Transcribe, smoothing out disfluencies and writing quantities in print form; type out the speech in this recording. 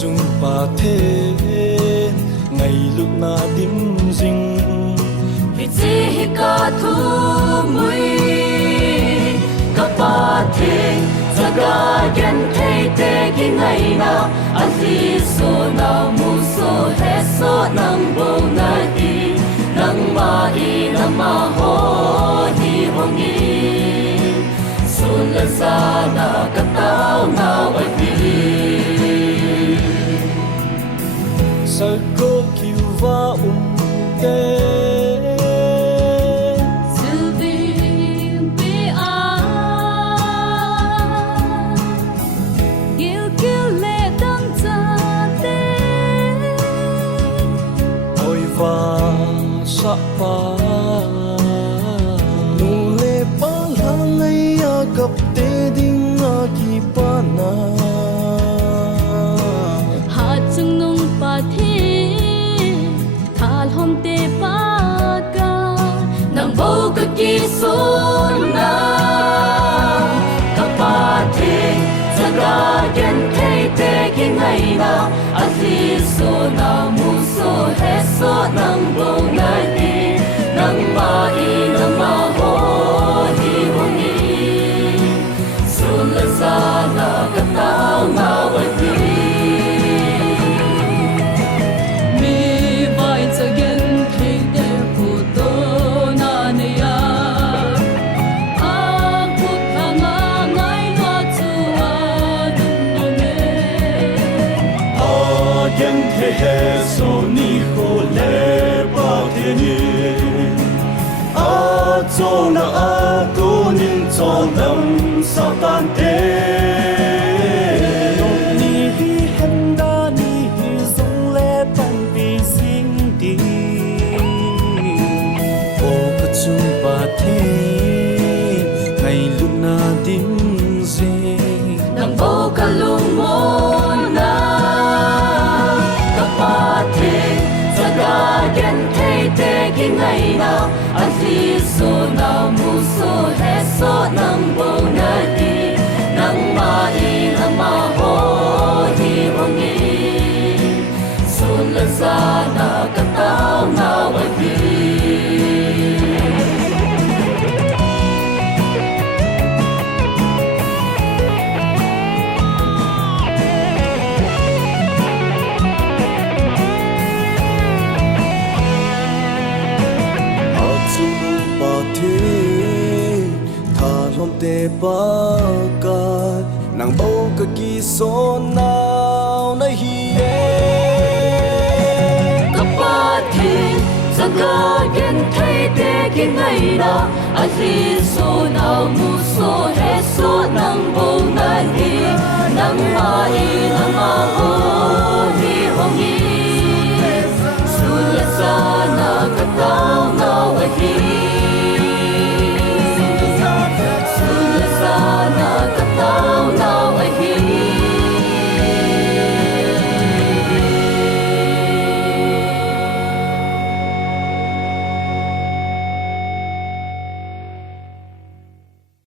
chung pa the ngày lúc na dim ding hi chi hi ka thu mui ka pa the jaga gen thei te ki ngày na ali so na mu so he so nang bo na hi nang ma i na ma ho hi hongi sun la sa na ka tao na wa hi sa ko kiu va te sa pa nung le pa hangai a kap te ding a ki pa na ha chung nung pa thi thal hom te pa ka nang bo ka ki so na ka pa thi jaga gen thei te ki ngai na ali so na mu so he so nang bo na hi nang ma i na ma ho hi hongi sun la sa na ka tao na wa hi mi vai cha gen thei te pu to na ne ya a pu tha nga ngai lo chu a dun ne a gen the he so ni ho le pa the ni a cho na a ko nin cho lam sa tan te ni hi han da ni hi song le tan pi sing ti o ka chu pa the ngày lúc na dim ze nang bo ka lung mo na ka pa the jaga gen thei te ki ngai na ali so na mu so he so nang bo na hi nang ma i na ma ho hi hongi sun la sa na ka tao na wa hi te pa ka nang bo ka ki so now na hi ka pa thi jaga gen thei te ki ngai na ali so na mu so he so nang bo na hi nang ma i na ma